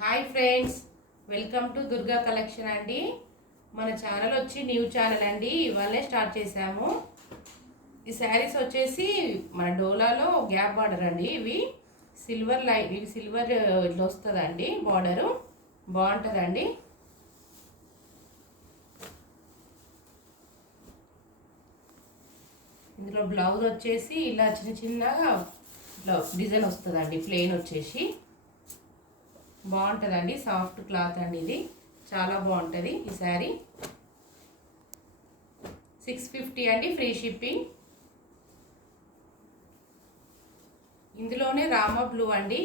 Hi friends, welcome to Durga collection అండి. మన channel వచ్చి న్యూ ఛానల్ అండి. ఇవాళే స్టార్ట్ చేసాము. ఈ శారీస్ వచ్చేసి మన డోలాలో గ్యాప్ బార్డర్ అండి. ఇవి సిల్వర్ లైన్, ఇవి సిల్వర్ ఇట్లా వస్తుందండి. బార్డరు బాగుంటుందండి. ఇందులో బ్లౌజ్ వచ్చేసి ఇలా చిన్న చిన్నగా ఇట్లా డిజైన్ వస్తుందండి. ప్లెయిన్ వచ్చేసి బాగుంటుందండి. సాఫ్ట్ క్లాత్ అండి. ఇది చాలా బాగుంటుంది. ఈ శారీ 650 అండి, ఫ్రీ షిప్పింగ్. ఇందులోనే రామా బ్లూ అండి,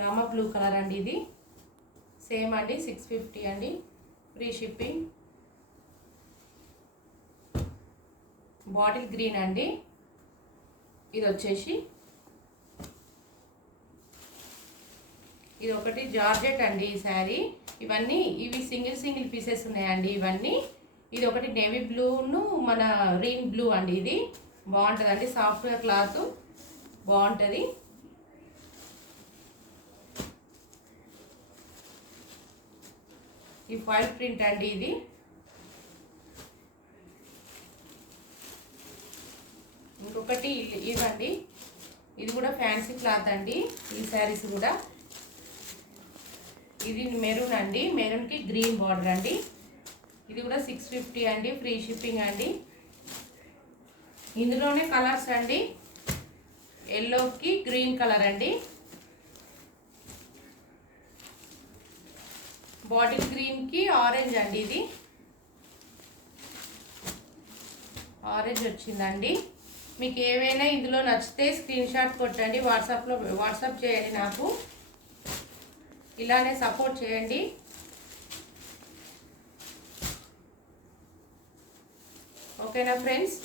రామా బ్లూ కలర్ అండి. ఇది సేమ్ అండి, 650 అండి, ఫ్రీ షిప్పింగ్. బాటిల్ గ్రీన్ అండి. ఇది వచ్చేసి ఇది ఒకటి జార్జెట్ అండి. ఈ శారీ ఇవి సింగిల్ పీసెస్ ఉన్నాయండి. ఇవన్నీ ఇది ఒకటి నేవీ బ్లూను మన గ్రీన్ బ్లూ అండి. ఇది బాగుంటుందండి. సాఫ్ట్గా క్లాత్ బాగుంటుంది. ఈ ఫాయిల్ ప్రింట్ అండి. ఇది ఇంకొకటి ఇదండి. ఇది కూడా ఫ్యాన్సీ క్లాత్ అండి. ఈ శారీస్ కూడా ఇది మెరూన్ అండి. మెరూన్కి గ్రీన్ బార్డర్ అండి. ఇది కూడా 650 అండి, ఫ్రీ షిప్పింగ్ అండి. ఇందులోనే కలర్స్ అండి. ఎల్లోకి గ్రీన్ కలర్ అండి, బాటిల్ గ్రీన్కి ఆరెంజ్ అండి. ఇది ఆరెంజ్ వచ్చిందండి. మీకు ఏవైనా ఇందులో నచ్చితే స్క్రీన్ షాట్ కొట్టండి, వాట్సాప్ చేయండి. నాకు ఇలానే సపోర్ట్ చేయండి. ఓకేనా ఫ్రెండ్స్?